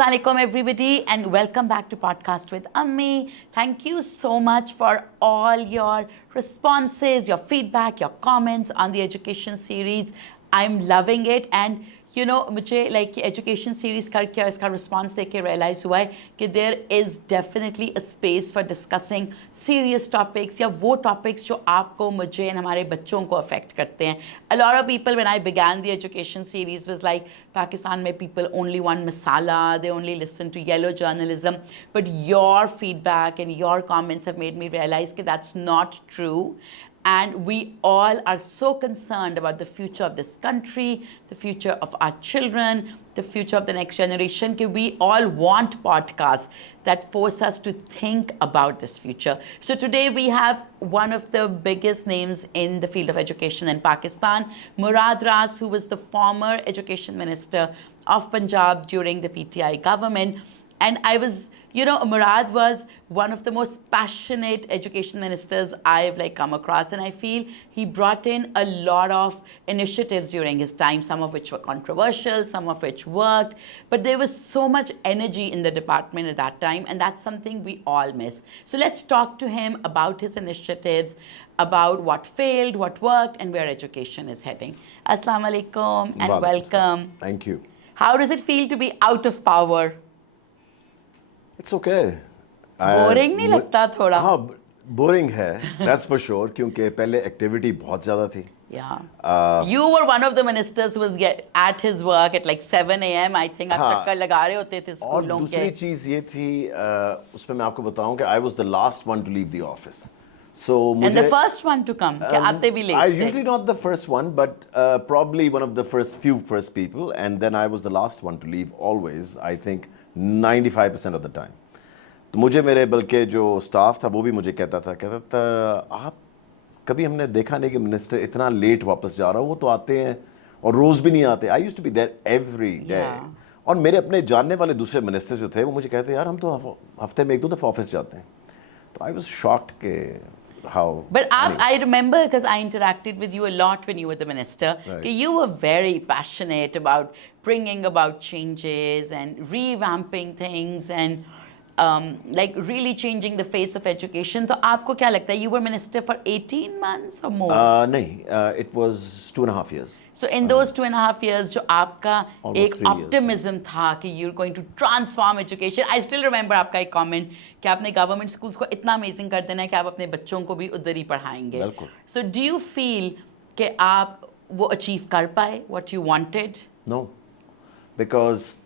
Assalamualaikum everybody and welcome back to Podcast with Ammi. Thank you so much for all your responses, your feedback, your comments on the education series. I'm loving it and you know मुझे like education series करके और इसका response देख के realize हुआ है कि there is definitely a space for discussing serious topics या वो topics जो आपको मुझे और हमारे बच्चों को affect करते हैं. A lot of people when I began the education series was like Pakistan mein people only want masala, they only listen to yellow journalism, but your feedback and your comments have made me realize that that's not true. And we all are so concerned about the future of this country, the future of our children, the future of the next generation, that we all want podcasts that force us to think about this future. So today we have one of the biggest names in the field of education in Pakistan, Murad Ras, who was the former education minister of Punjab during the PTI government. And I was, you know, Murad was one of the most passionate education ministers I've come across. And I feel he brought in a lot of initiatives during his time, some of which were controversial, some of which worked. But there was so much energy in the department at that time. And that's something we all miss. So let's talk to him about his initiatives, about what failed, what worked, and where education is heading. Assalamu alaikum and welcome. Thank you. How does it feel to be out of power? It's okay. Boring नहीं लगता थोड़ा? हाँ, boring है, that's for sure, क्योंकि पहले activity बहुत ज़्यादा थी. Yeah. You were one of the ministers who was at his work at like 7 a.m. I think आप चक्कर लगा रहे होते थे स्कूलों के. और दूसरी चीज़ ये थी, उसमें मैं आपको बताऊं कि I was the last one to leave the office. So and the first one to come. कि आते भी late I थे. usually not the first one, but probably one of the first people, and then I was the last one to leave always. I think 95% of the time. तो मुझे मेरे बल्कि जो staff था वो भी मुझे कहता था आप कभी हमने देखा नहीं कि मिनिस्टर इतना लेट वापस जा रहा हो, वो तो आते हैं और रोज़ भी नहीं आते. I used to be there every day. और मेरे अपने जानने वाले दूसरे मिनिस्टर जो थे वो मुझे कहते यार हम तो हफ्ते में 1-2 दफ़ा ऑफिस जाते हैं. तो आई वाज शॉक्ड के how. But I remember because I interacted with you a lot when you were the minister. Right. You were very passionate about bringing about changes and revamping things and like really changing the face of education. So आपको क्या लगता है? You were minister for 18 months or more? नहीं, it was 2.5 years. So in those 2.5 years, जो आपका एक optimism था कि you're going to transform education. I still remember आपका एक comment कि आपने government schools को इतना amazing कर देना है कि आप अपने बच्चों को भी उधर ही पढ़ाएंगे. बिल्कुल. So do you feel कि आप वो achieve कर पाए what you wanted? No, because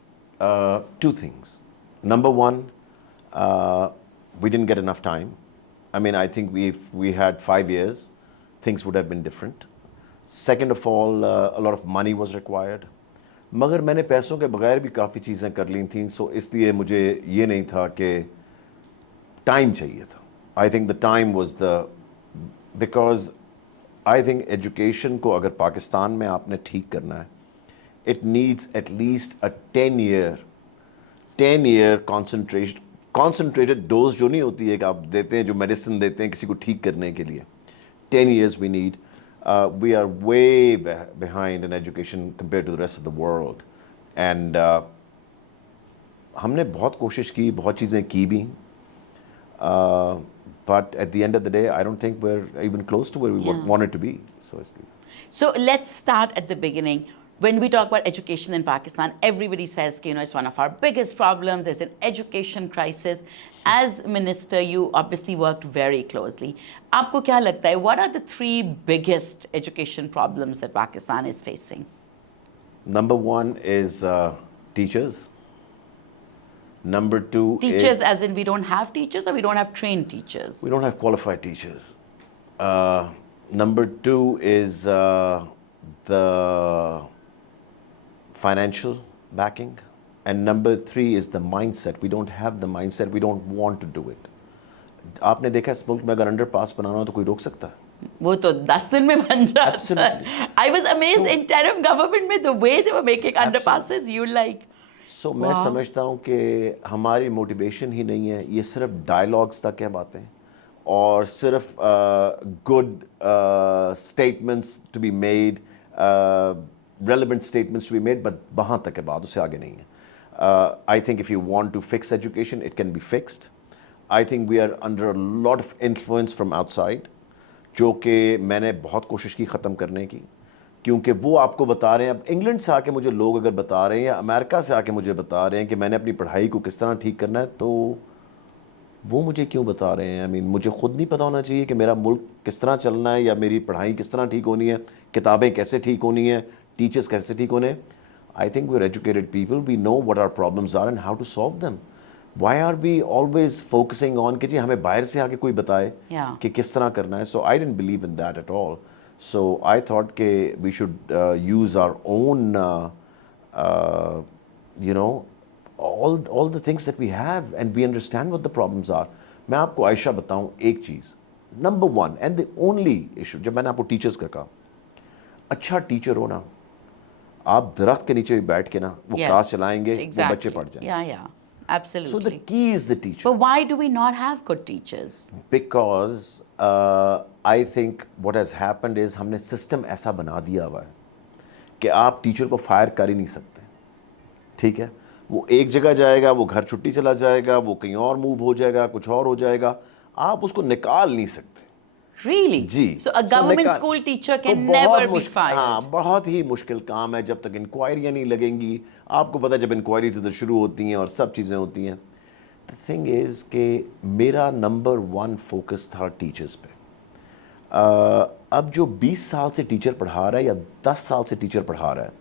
two things. Number one, we didn't get enough time. I mean, I think if we had 5 years, things would have been different. Second of all, a lot of money was required. मगर मैंने पैसों के बगैर भी काफ़ी चीज़ें कर ली थी, so इसलिए मुझे ये नहीं था कि टाइम चाहिए था. I think the time was because I think education को अगर पाकिस्तान में आपने ठीक करना है, it needs at least a 10-year concentrated dose जो नहीं होती है कि आप देते हैं, जो मेडिसिन देते हैं किसी को ठीक करने के लिए. 10 years we need. We are way behind in education compared to the rest of the world. And हमने बहुत कोशिश की, बहुत चीज़ें की भी. But at the end of the day, I don't think we're even close to where we wanted to be. So let's start at the beginning. When we talk about education in Pakistan, everybody says, you know, it's one of our biggest problems. There's an education crisis. As minister, you obviously worked very closely. आपको क्या लगता है? What are the 3 biggest education problems that Pakistan is facing? Number 1 is teachers. Number 2 teachers, as in we don't have teachers, or we don't have trained teachers? We don't have qualified teachers. Number 2 is the financial backing. And number 3 is the mindset. We don't have the mindset. We don't want to do it. आपने देखा इस मुल्क में अगर underpass बनाना हो तो कोई रोक सकता है? वो तो 10 दिन में बन जाता है. I was amazed in interim government में the way they were making underpasses. You like. So मैं समझता हूँ कि हमारी मोटिवेशन ही नहीं है. ये सिर्फ डायलॉग्स तक है बातें और सिर्फ good statements to be made, relevant statements to be made, but वहाँ तक है बात, उससे आगे नहीं है. I think if you want to fix education, it can be fixed. I think we are under a lot of influence from outside, जो कि मैंने बहुत कोशिश की ख़त्म करने की, क्योंकि वो आपको बता रहे हैं, अब इंग्लैंड से आके मुझे लोग अगर बता रहे हैं या अमेरिका से आके मुझे बता रहे हैं कि मैंने अपनी पढ़ाई को किस तरह ठीक करना है, तो वो मुझे क्यों बता रहे हैं? मुझे ख़ुद नहीं पता होना चाहिए कि मेरा मुल्क किस तरह चलना है या मेरी पढ़ाई किस तरह ठीक होनी है, किताबें कैसे ठीक होनी है, टीचर्स कैसे ठीक होने हैं? I think we're educated people. We know what our problems are and how to solve them. Why are we always focusing on कि जी हमें बाहर से आके कोई बताए कि किस तरह करना है? So I didn't believe in that at all. So I thought कि we should use our own, you know, all the things that we have and we understand what the problems are. मैं आपको आयशा बताऊं एक चीज़. Number one and the only issue, जब मैंने आपको teachers का कहा, अच्छा टीचर हो ना, आप दरख्त के नीचे भी बैठ के ना वो क्लास चलाएंगे, वो बच्चे पढ़ जाएंगे. Yeah, absolutely. So the key is the teacher. But why do we not have good teachers? Because I think what has happened is हमने सिस्टम ऐसा बना दिया हुआ है कि आप टीचर को फायर कर ही नहीं सकते. ठीक है, वो एक जगह जाएगा, वो घर छुट्टी चला जाएगा, वो कहीं और मूव हो जाएगा, कुछ और हो जाएगा, आप उसको निकाल नहीं सकते. Really? Ji. So a government school teacher can never be fired. हाँ, बहुत ही मुश्किल काम है जब तक इंक्वायरियाँ नहीं लगेंगी. आपको पता है जब इंक्वायरीज इधर शुरू होती हैं और सब चीज़ें होती हैं. The thing is कि मेरा नंबर 1 फोकस था टीचर्स पे. अब जो 20 साल से टीचर पढ़ा रहा है या 10 साल से टीचर पढ़ा रहा है,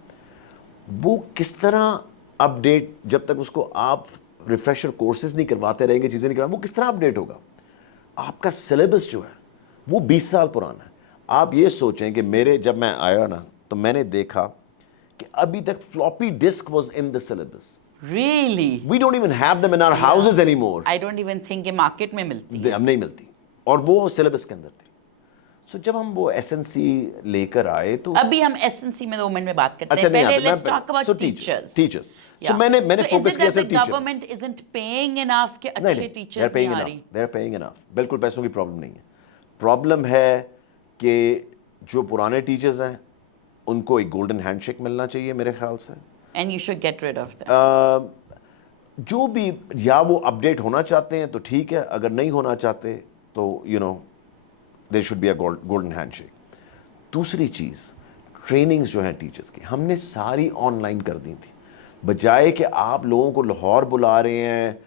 वो किस तरह अपडेट, जब तक उसको आप रिफ्रेशर कोर्सेज नहीं करवाते रहेंगे, चीज़ें नहीं करवाएंगे, वो किस तरह अपडेट होगा? आपका सिलेबस जो है वो 20 साल पुराना है. आप ये सोचें कि जब मैं आया ना तो मैंने देखा कि अभी तक floppy disk was in the syllabus. Really? We don't even have them in our houses anymore. I don't even think ये मार्केट में मिलती है. हम नहीं मिलती और वो सिलेबस के अंदर थी. सो जब हम वो एसएनसी लेकर आए तो अभी हम एसएनसी में 2 मिनट में बात करते हैं. पहले let's talk about teachers. Teachers. So मैंने फोकस किया सिर्फ teacher. The government isn't paying enough कि अच्छे टीचर्स नहीं आ रही. They're paying enough. बिल्कुल पैसों की प्रॉब्लम नहीं है. प्रॉब्लम है कि जो पुराने टीचर्स हैं उनको एक गोल्डन हैंडशेक मिलना चाहिए मेरे ख्याल से. And you should get rid of that. जो भी, या वो अपडेट होना चाहते हैं तो ठीक है, अगर नहीं होना चाहते तो you know there should be a golden handshake. दूसरी चीज़, ट्रेनिंग्स जो हैं टीचर्स की हमने सारी ऑनलाइन कर दी थी, बजाय कि आप लोगों को लाहौर बुला रहे हैं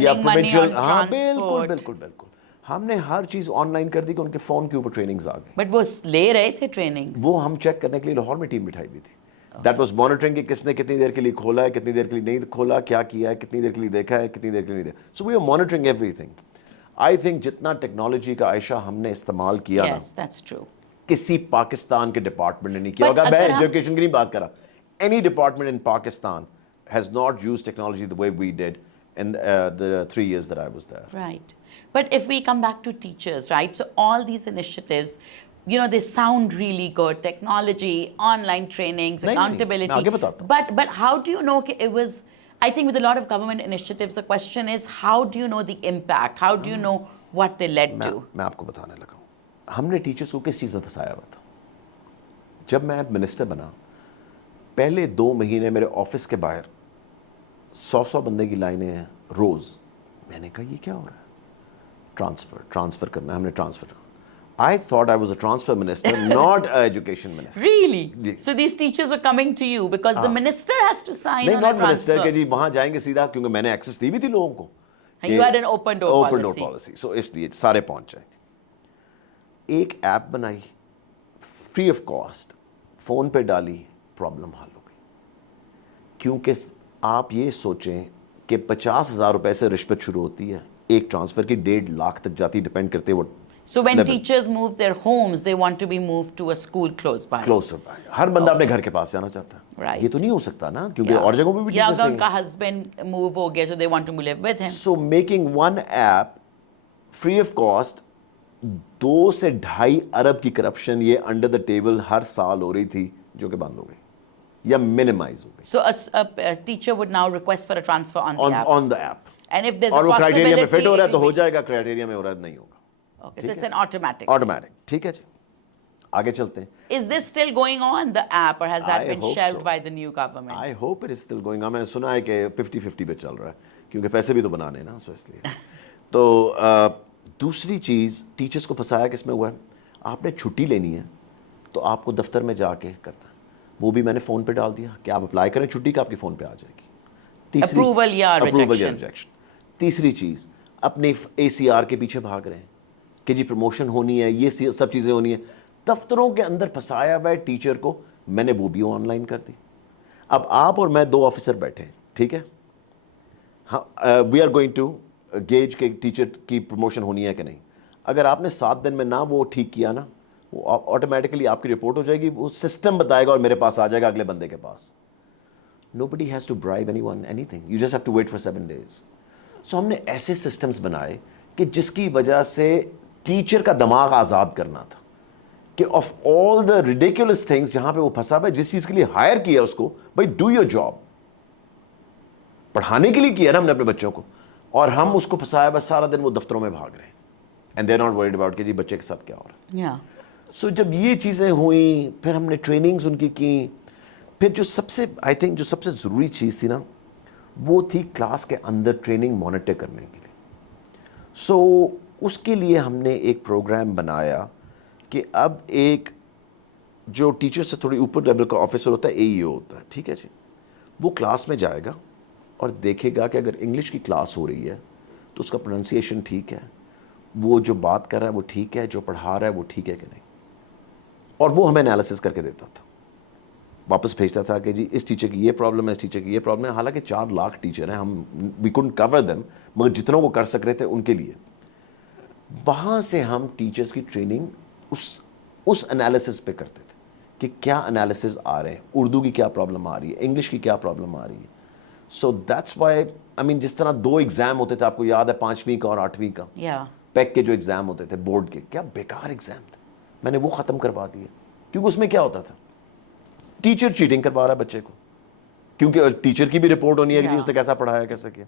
या प्रोविंशियल. हाँ बिल्कुल बिल्कुल बिल्कुल, हमने हर चीज़ ऑनलाइन कर दी कि उनके फ़ोन के ऊपर ट्रेनिंग्स आ गई. बट वो ले रहे थे ट्रेनिंग, वो हम चेक करने के लिए लाहौर में टीम बिठाई हुई थी. दैट वाज मॉनिटरिंग कि किसने कितनी देर के लिए खोला है, कितनी देर के लिए नहीं खोला, क्या किया है, कितनी देर के लिए देखा है, कितनी देर के लिए नहीं देखा. So we are monitoring everything. I think जितना टेक्नोलॉजी का आयशा हमने इस्तेमाल किया ना, दैट्स ट्रू, किसी पाकिस्तान के डिपार्टमेंट ने नहीं किया होगा. मैं एजुकेशन की नहीं बात कर रहा. Any department in Pakistan has not used technology the way we did in the 3 years that I was there. Right. But if we come back to teachers, right? So all these initiatives, you know, they sound really good. Technology, online trainings, accountability. But how do you know it was, I think with a lot of government initiatives, the question is, how do you know the impact? How do you know what they led to? मैं आपको बताने लगा हूँ. हमने teachers को किस चीज़ में फंसाया हुआ था. जब मैं मिनिस्टर बना, पहले 2 महीने मेरे ऑफिस के बाहर 100 बंदे की लाइनें हैं रोज. मैंने कहा ये क्या हो रहा है? ट्रांसफर करना है, हमने transfer. I thought I was a transfer minister, not an education minister. Really? So these teachers were coming to you because the minister has to sign on a transfer. minister के जी वहाँ जाएंगे सीधा, क्योंकि मैंने access दी भी थी लोगों को. You had an open door policy. So इसलिए सारे पहुँच जाएंगे. एक ऐप बनाई फ्री ऑफ कॉस्ट, फोन पे डाली, प्रॉब्लम हल हो गई. क्योंकि आप ये सोचें कि 50,000 रुपए से रिश्वत शुरू होती है, एक ट्रांसफर की 1.5 लाख तक जाती, डिपेंड करते वो. So when teachers move their homes, they want to be moved to a school close by. हर बंदा अपने घर के पास जाना चाहता है. Right. ये तो नहीं हो सकता ना, क्योंकि और जगहों पे भी टीचर्स हैं. उनका husband move हो गया, so they want to live with him. So making one app free of cost, 2 से 2.5 अरब की करप्शन ये अंडर द टेबल हर साल हो रही थी, जो कि बंद हो गई या मिनिमाइज हो गई. So a teacher would now request for a transfer on the app. And if there's और a वो क्राइटेरिया में फिट हो रहा है तो possibility- हो जाएगा, क्राइटेरिया में हो रहा है नहीं होगा. Okay, so it's an automatic. ठीक है जी. आगे चलते हैं. Is this still going on, the app, or has that I been hope shelved so. by the new government? I hope it is still going on. मैंने सुना है कि 50-50 पे चल रहा है, क्योंकि पैसे भी तो बनाने हैं ना, सो इसलिए. तो दूसरी चीज़, टीचर्स को फंसाया किसमें हुआ है, आपने छुट्टी लेनी है तो आपको दफ्तर में जाके करना है. वो भी मैंने फ़ोन पे डाल दिया कि आप अप्लाई करें छुट्टी का, आपकी फ़ोन पे आ जाएगी. Approval या रिजेक्शन. तीसरी चीज़, अपने ACR के पीछे भाग रहे हैं कि जी प्रमोशन होनी है, ये सब चीज़ें होनी है. दफ्तरों के अंदर फंसाया हुआ है टीचर को. मैंने वो भी ऑनलाइन कर दी. अब आप और मैं 2 ऑफिसर बैठे हैं, ठीक है. हाँ, we are going to gauge के टीचर की प्रमोशन होनी है कि नहीं. अगर आपने 7 दिन में ना वो ठीक किया ना, वो ऑटोमेटिकली आपकी रिपोर्ट हो जाएगी, वो सिस्टम बताएगा और मेरे पास आ जाएगा अगले बंदे के पास. Nobody has to bribe anyone anything. You just have to wait for 7 days. So हमने ऐसे सिस्टम्स बनाए कि जिसकी वजह से टीचर का दिमाग आज़ाद करना था कि of all the ridiculous things जहां पे वो फंसा हुआ है, जिस चीज़ के लिए हायर किया उसको, भाई डू योर जॉब. पढ़ाने के लिए किया ना हमने अपने बच्चों को, और हम उसको फंसाया बस सारा दिन वो दफ्तरों में भाग रहे हैं. And they are not worried about कि जी बच्चे के साथ क्या हो रहा है. Yeah. सो जब ये चीज़ें हुई, फिर हमने ट्रेनिंग्स उनकी की. फिर जो सबसे आई थिंक जो सबसे ज़रूरी चीज़ थी ना, वो थी क्लास के अंदर ट्रेनिंग मॉनिटर करने के लिए. सो उसके लिए हमने एक प्रोग्राम बनाया कि अब एक जो टीचर से थोड़ी ऊपर लेवल का ऑफिसर होता है, AEO होता है, ठीक है जी, वो क्लास में जाएगा और देखेगा कि अगर इंग्लिश की क्लास हो रही है तो उसका प्रोनाउंसिएशन ठीक है, वो जो बात कर रहा है वो ठीक है, जो पढ़ा रहा है वो ठीक है कि नहीं. और वो हमें एनालिसिस करके देता था, वापस भेजता था कि जी इस टीचर की ये प्रॉब्लम है, इस टीचर की ये प्रॉब्लम है. हालांकि 4 लाख टीचर हैं, हम वी कुडंट कवर देम, मगर जितनों को कर सक रहे थे उनके लिए. वहाँ से हम टीचर्स की ट्रेनिंग उस एनालिसिस पे करते थे कि क्या एनालिसिस आ रहे हैं, उर्दू की क्या प्रॉब्लम आ रही है, इंग्लिश की क्या प्रॉब्लम आ रही है. So that's why I mean, जिस तरह 2 एग्ज़ाम होते थे, आपको याद है 5वीं का और 8वीं का, Yeah. पैक के जो एग्ज़ाम होते थे बोर्ड के, क्या बेकार एग्ज़ाम थे. मैंने वो ख़त्म करवा दिए, क्योंकि उसमें क्या होता था, टीचर चीटिंग करवा रहा है बच्चे को, क्योंकि टीचर की भी रिपोर्ट होनी है कि जी उसने कैसा पढ़ाया, कैसे किया.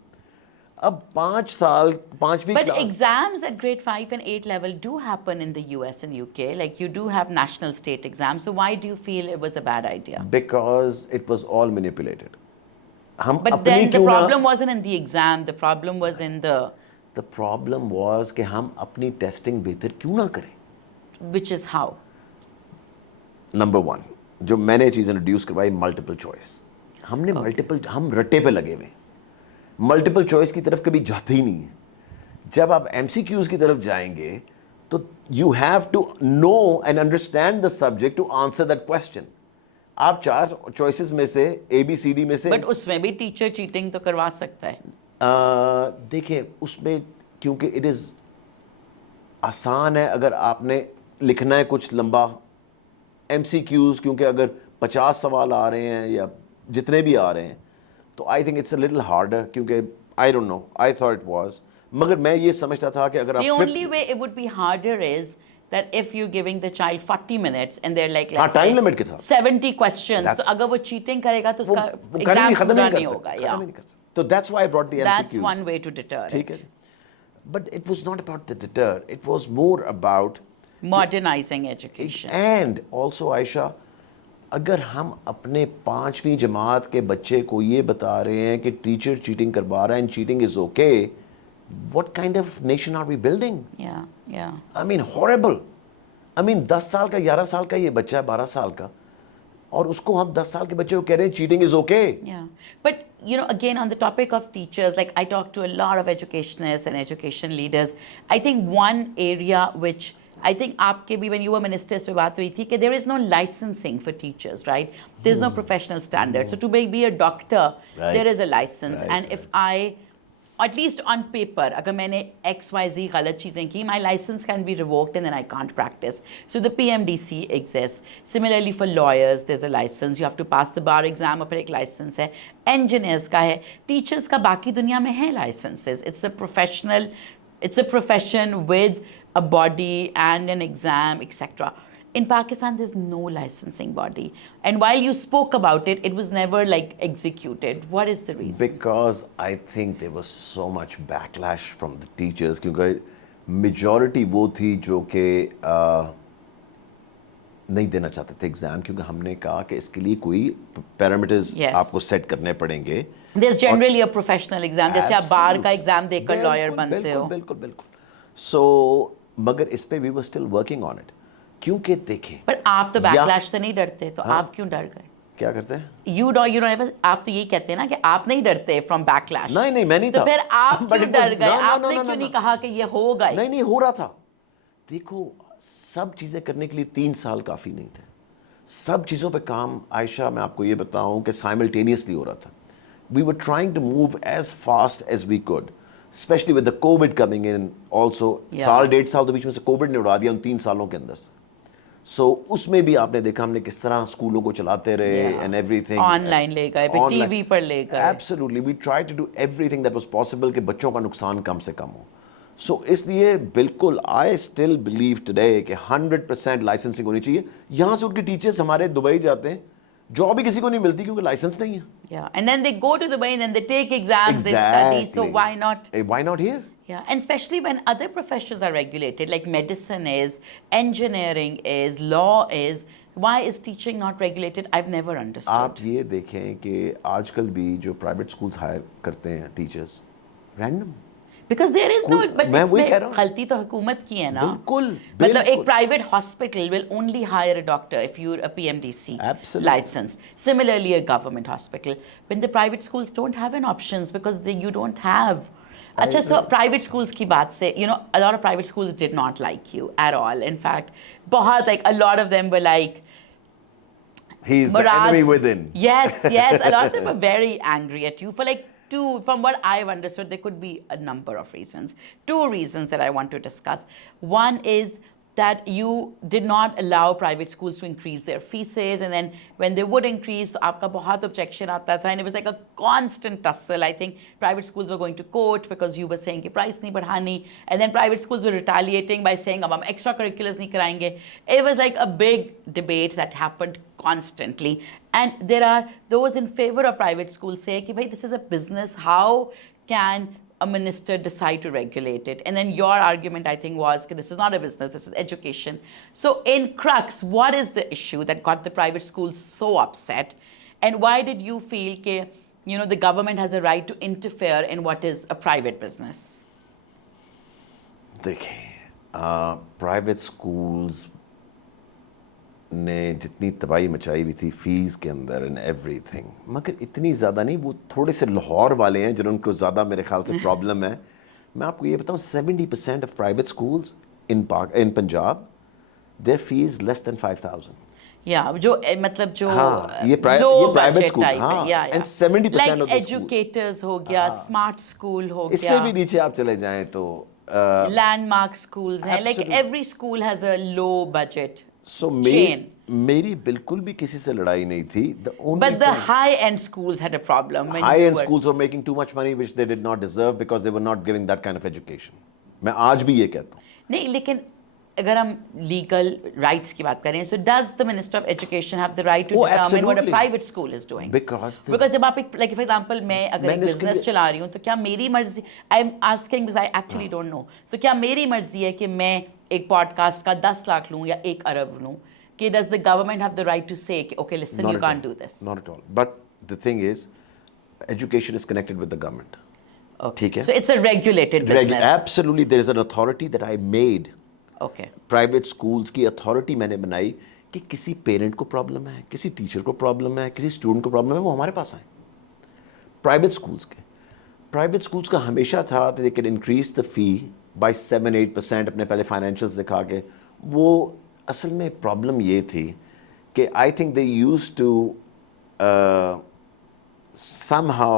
अब 5 साल 5वीं But class. exams at grade 5 and 8 level do happen in the US and UK. Like you do have national state exams. So why do you feel it was a bad idea? Because it was all manipulated. हम But अपनी then the क्यों ना, problem wasn't in the exam. The problem was in the problem was कि हम अपनी testing बेहतर क्यों ना करें. which is how. नंबर 1 जो मैंने चीज़ इंट्रोड्यूस करवाई, मल्टीपल चॉइस. हमने हम रट्टे पे लगे हुए, मल्टीपल चॉइस की तरफ कभी जाते ही नहीं है. जब आप MCQs की तरफ जाएंगे तो you have to know and understand the subject to answer that question. आप 4 चॉइसेस में से ABCD में से But उसमें भी teacher cheating तो करवा सकता है. देखिए उसमें, क्योंकि इट इज़ आसान है. अगर आपने लिखना है कुछ लंबा MCQs, क्योंकि अगर 50 सवाल आ रहे हैं या जितने भी आ रहे हैं, तो I think it's a little harder, क्योंकि I don't know, I thought it was. मगर मैं ये समझता था कि अगर The आप only way it would be harder is that if you're giving the child 40 minutes and they're like, हाँ, let's time say, limit के साथ. 70 questions, That's- तो अगर वो cheating करेगा तो वो उसका करेंगे, exam खत्म पूरा नहीं कर नहीं सकते, होगा. खत्म Yeah. नहीं कर सकते. तो that's why I brought the That's MCQs. one way to deter ठीक है it. जी. But it was not about the deter, it was more about Modernizing education. And also Ayesha, अगर हम अपने 5वीं जमात के बच्चे को ये बता रहे हैं कि टीचर चीटिंग करवा रहा है and cheating is okay, what kind of nation are we building? Yeah, yeah. I mean horrible. I mean 10 साल का 11 साल का ये बच्चा है, 12 साल का, और उसको हम 10 साल के बच्चे को कह रहे हैं cheating is okay. Yeah. But, you know, again, on the topic of teachers, like I talk to a lot of educationists and education leaders. I think one area which I think आपके भी when you were ministers पे बात हुई थी कि there is no licensing for teachers, right? There's no professional standard. So to be a doctor, Right. there is a license. Right, And if I, at least on paper, अगर मैंने XYZ गलत चीज़ें की, my license can be revoked and then I can't practice. So the PMDC exists. Similarly for lawyers, there's a license. You have to pass the bar exam, और फिर एक license है. Engineers का है. Teachers का बाकी दुनिया में है licenses. It's a profession with a body and an exam, etc. In Pakistan, there's no licensing body. And while you spoke about it, it was never like executed. What is the reason? Because I think there was so much backlash from the teachers, क्योंकि majority वो थी जो कि नहीं देना चाहते थे exam, क्योंकि हमने कहा कि इसके लिए कोई पैरामीटर्स Yes. आपको सेट करने पड़ेंगे। There's generally a professional exam, जैसे आप बार का एग्जाम देकर लॉयर बिल्कुल बनते बिल्कुल हो। बिल्कुल बिल्कुल। सो मगर इस पे we were still working on it, क्योंकि देखें पर आप तो बैकलैश से नहीं डरते, तो हाँ। आप क्यों डर गए? क्या करते हैं। यू डोंट एवर, आप तो यही कहते हैं ना कि आप नहीं डरते फ्रॉम बैकलैश। नहीं नहीं मैं नहीं तो था। फिर आप But क्यों it was- डर गए? no, no, no, आपने no, no, क्यों no. नहीं कहा कि ये होगा ही? नहीं नहीं हो रहा था। देखो सब चीजें करने के लिए 3 साल काफी नहीं थे। सब चीजों पे काम, आयशा मैं आपको ये बताऊं कि साइमल्टेनियसली हो रहा था। We were trying to move as fast as we could, especially with the covid coming in also. Yeah. साल 1.5 साल तो बीच में से कोविड ने उड़ा दिया उन 3 सालों के अंदर से। सो उसमें भी आपने देखा हमने किस तरह स्कूलों को चलाते रहे एंड एवरीथिंग ऑनलाइन ले गए, फिर टीवी पर ले गए। Absolutely we try to do everything that was possible कि बच्चों का नुकसान कम से कम हो। सो इसलिए बिल्कुल आई स्टिल बिलीव टुडे कि 100% लाइसेंसिंग होनी चाहिए। यहाँ से उनके टीचर्स हमारे दुबई जाते हैं, जॉब भी किसी को नहीं मिलती क्योंकि लाइसेंस नहीं है। Yeah, and then they go to Dubai and then they take exams, they study, so why not? Why not here? Yeah, and especially when other professions are regulated, like medicine is, engineering is, law is, why is teaching not regulated? I've never understood. आप ये देखें कि आजकल भी जो private schools higher करते हैं teachers, random. Because there is no, but मैं वही इसमें कह रहा हूँ। गलती तो हुकूमत की है ना। बिल्कुल, मतलब एक बिल्कुल। private hospital will only hire a doctor if you're a PMDC Absolutely. licensed. Similarly, a government hospital. When the private schools don't have an options because you don't have. अच्छा, so private schools की बात से, you know, a lot of private schools did not like you at all. In fact, बहुत like a lot of them were like, He is the Murad- enemy within. Yes, yes. A lot of them were very angry at you for like two, from what I've understood, there could be a number of reasons. Two reasons that I want to discuss. One is that you did not allow private schools to increase their fees, and then when they would increase, तो आपका बहुत objection आता था, and it was like a constant tussle. I think private schools were going to court because you were saying कि price नहीं बढ़ानी, and then private schools were retaliating by saying अब हम extracurriculars नहीं कराएंगे. It was like a big debate that happened constantly, and there are those in favor of private schools say कि भाई this is a business, how can a minister decide to regulate it? And then your argument, I think, was that this is not a business, this is education. So in crux, what is the issue that got the private schools so upset? And why did you feel that, you know, the government has a right to interfere in what is a private business? देखिए private schools ने जितनी तबाही मचाई हुई थी fees के अंदर and everything, मगर इतनी ज़्यादा नहीं। वो थोड़े से लाहौर वाले हैं जिनको ज़्यादा मेरे ख्याल से प्रॉब्लम है। मैं आपको ये बताऊं 70% of private schools in Punjab there fees less than 5,000। Yeah, जो मतलब जो हाँ, ये low private budget school, type हाँ, है, yeah, and yeah. 70% like of the school. educators हो गया, smart school हो इससे गया, भी नीचे आप चले जाएं तो landmark schools हैं, like Absolutely. every school has a low budget so chain. मेरी बिल्कुल भी किसी से लड़ाई नहीं थी। The only But the thing- high-end schools had a problem when you high-end were. schools were making too much money which they did not deserve because they were not giving that kind of education. मैं आज भी ये कहता हूँ। नहीं, लेकिन अगर हम legal rights की बात करें, so does the Minister of Education have the right to Oh, determine what a absolutely. private school is doing? Because Because जब आप एक, like for example, मैं अगर एक मैंने उसके business लिए- चला रही हूँ, तो क्या मेरी मर्जी, I'm asking because I actually don't know. So क्या मेरी मर्जी है कि मैं एक podcast का 10 लाख लूँ या 1 अरब लूँ? कि does the government have the right to say, okay, listen, Not you at can't all. do this? Not at all. But the thing is, education is connected with the government. Okay. ठीक है? So it's a regulated business. Absolutely, there is an authority that I made. Okay. Private schools की authority मैंने बनाई कि किसी parent को problem है, किसी टीचर को प्रॉब्लम है, किसी स्टूडेंट को प्रॉब्लम है, वो हमारे पास आए। प्राइवेट स्कूल्स का हमेशा था they can increase the fee by 7-8% अपने पहले फाइनेंशियल्स दिखा के। वो असल में प्रॉब्लम ये थी कि I think they used to somehow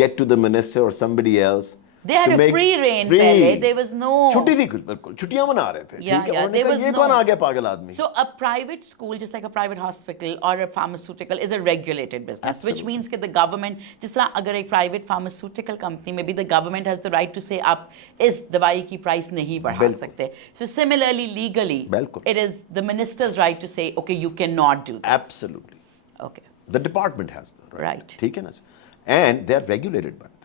get to the minister or somebody else. They had to a make free reign free. पहले. There was no. छुट्टी थी बिल्कुल, छुट्टियां मना रहे थे। Yeah, ठीक है, yeah, उन्होंने there कहा was ये no- कौन आ गया पागल आदमी। So a private school, just like a private hospital or a pharmaceutical, is a regulated business, which Absolutely. means that the government, जिस तरह अगर एक private pharmaceutical company में भी the government has the right to say आप इस दवाई की price नहीं बढ़ा बिल्कुल। सकते. So similarly, legally, बिल्कुल। it is the minister's right to say, okay, you cannot do this. Absolutely. Okay. The department has the right. Right. ठीक है ना? And they are regulated by them.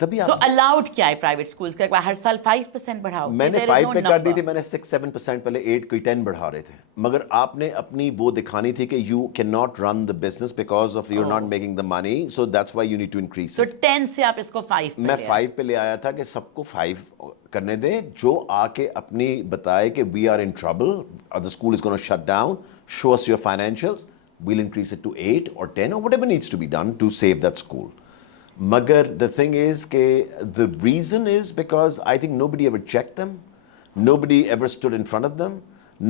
तभी सो आप अलाउड क्या है प्राइवेट स्कूल्स का, हर साल 5% बढ़ाओ? मैंने 5 पे कर दी थी, मैंने 6-7% पहले 8 कोई 10 बढ़ा रहे थे, मगर आपने अपनी वो दिखानी थी कि you can not run the business because of you are not making the money, so that's why you need to increase. So 10 से आप इसको 5 पे मैं ले आए। 5 पे ले आया था कि सबको 5 करने दें, जो आके अपनी बताए कि we are in trouble, the school is gonna shut down, show us your financials, we'll increase it to 8 or 10 or whatever needs to be done to save that school. Magar, the thing is the reason is because I think nobody ever checked them, nobody ever stood in front of them,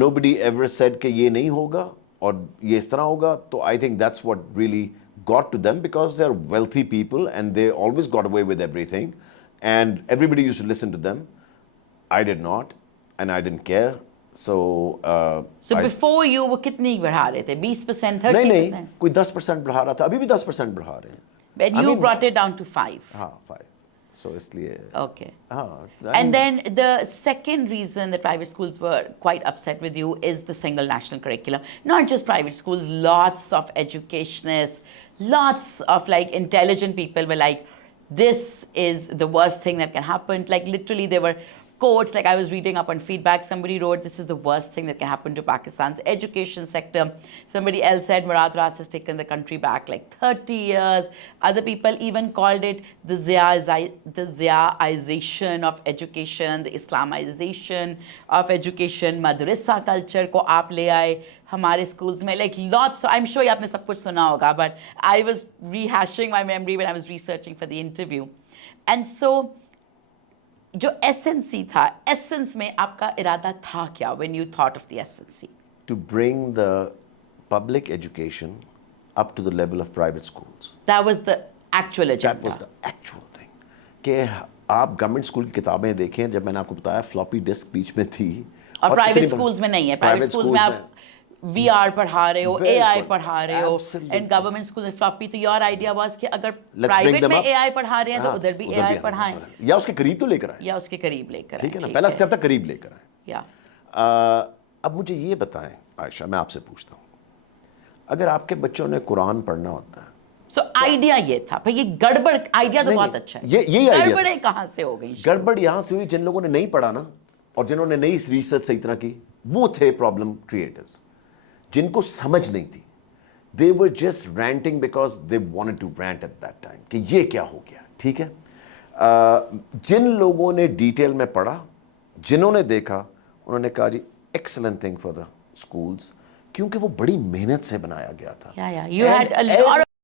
nobody ever said कि ये नहीं होगा और ये इस तरह होगा. So I think that's what really got to them, because they're wealthy people and they always got away with everything and everybody used to listen to them. I did not and I didn't care. So before you वो कितनी बढ़ा रहे थे? 20%, 30%? नहीं, कोई 10% बढ़ा रहा था, अभी भी 10% बढ़ा रहे हैं. But you brought it down to 5. हाँ 5. So इसलिए Okay. हाँ. And then the second reason that private schools were quite upset with you is the single national curriculum. Not just private schools, lots of educationists, lots of like intelligent people were like, this is the worst thing that can happen. Like literally there were quotes, like I was reading up on feedback, somebody wrote, this is the worst thing that can happen to Pakistan's education sector. Somebody else said Murad Ras has taken the country back like 30 years. Other people even called it the Ziaization of education, the Islamization of education. Madrasa culture को आप ले आए हमारे schools में, like lots. So I'm sure you आपने सब कुछ सुना होगा, but I was rehashing my memory when I was researching for the interview. And so जो एसेंसी था, एसेंस में आपका इरादा था क्या when you thought of the एसेंसी? To bring the public education up to the level of private schools. That was the actual agenda. That was the actual thing. कि आप government school की किताबें देखें, जब मैंने आपको बताया फ्लॉपी डिस्क बीच में थी, और प्राइवेट स्कूल्स में नहीं है. प्राइवेट स्कूल्स में आप VR पढ़ा रहे हो, AI पढ़ा रहे हो, एंड गवर्नमेंट स्कूल में फ्लॉपी. तो योर आइडिया वाज कि अगर प्राइवेट में AI पढ़ा रहे हैं तो उधर भी AI पढ़ाएं, या उसके करीब तो लेकर आए, या उसके करीब लेकर आए. ठीक है ना, पहला स्टेप तक करीब लेकर आए. या अब मुझे ये बताएं आयशा, मैं आपसे पूछता हूँ, अगर आपके बच्चों ने कुरान पढ़ना होता है, सो आइडिया ये था भाई, ये गड़बड़ आइडिया तो बहुत अच्छा है. यही आइडिया गड़बड़े कहाँ से हो गई? गड़बड़ यहाँ से हुई जिन लोगों ने नहीं पढ़ा ना, और जिन्होंने नहीं रिसर्च सही तरह की, वो थे प्रॉब्लम क्रिएटर्स. जिनको समझ नहीं थी, they were just ranting because they wanted to rant at that time कि ये क्या हो गया. ठीक है, जिन लोगों ने डिटेल में पढ़ा, जिन्होंने देखा, उन्होंने कहा जी excellent thing for the schools, क्योंकि वो बड़ी मेहनत से बनाया गया था. You had a lot